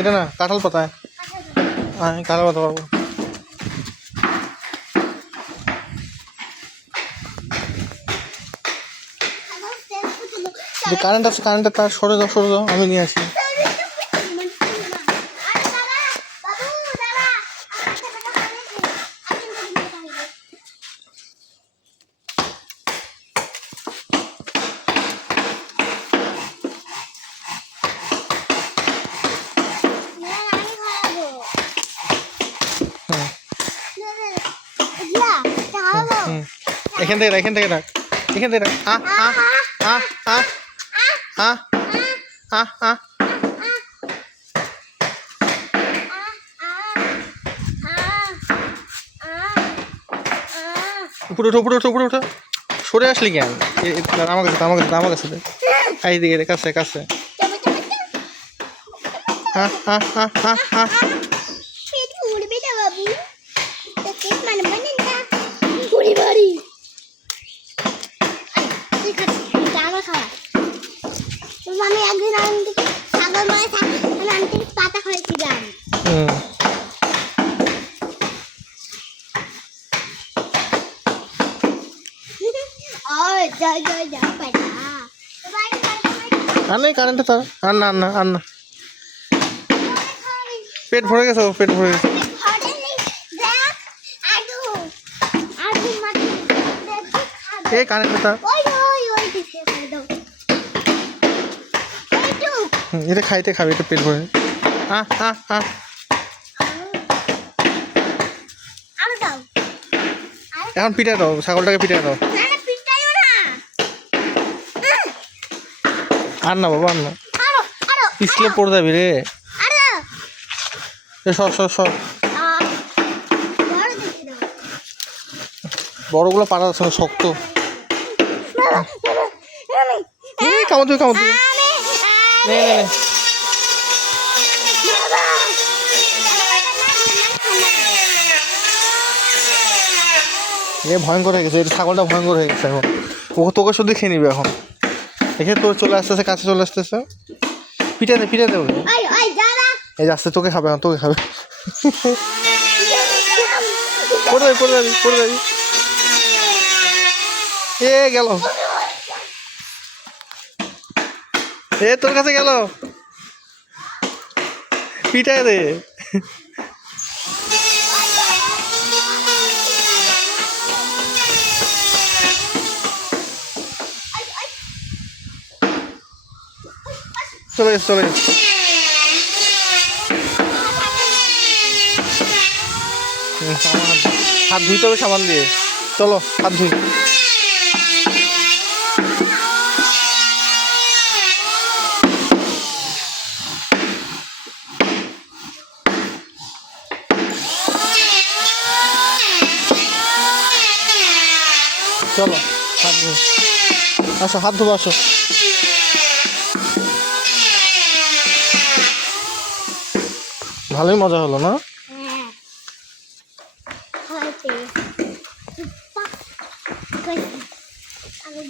এটা না কাঁঠাল পাতায় কাঁঠাল পাতা পাবো। কারেন্ট আছে, কারেন্টের তার সরে যাও আমি নিয়ে আসি। এখান থেকে রাখ, এখান থেকে রাখ, এখান থেকে রাখ। উপরে ওঠো, উপরে ওঠো, উপরে ওঠো। সরে আসলি কেন? আমার কাছে আমার কাছে আমার কাছে এই দিকে কাছে কাছে। আমি একদিন ছাগল মারা আন্টির পাতা খাইছিলাম। কারেন্টে তার আর না আর না আর না। পেট ভরে গেছে, পেট ভরে গেছে। এই কারেন্টে তার এটা খাইতে খাবে, এটা পেট ভরে। এখন পিঠা দাও, ছাগলটাকে পিঠা দাও। আর না বাবা, আর না, পিছলে পড়ে যাবি রে। সর সর সর, বড়গুলো পাড়া আছে না, শক্ত। কামড় কামড় নে নে নে। এ ভয়ঙ্কর হয়ে গেছে, এটা ছাগলটা ভয়ঙ্কর হয়ে গেছে এখন। ও তোকে শুধু খেয়ে নিবে এখন। দেখে তোর চলে আসতেছে, কাছে চলে আসতেছে। পিঠা দে, পিঠা দে। এই যে আসতে তোকে খাবে, তোকে খাবে। পড়ে যাবি, পড়ে যাবি, পড়ে যাবি। এ গেল, এ তোর কাছে গেল। পিঠায় দে। চলে চলে, হাত ধুইতে হবে সাবান দিয়ে। চলো হাত ধুই। চলো হাত ধুই, আসো হাত ধোবো, আসো। ভালোই মজা হলো না? আমি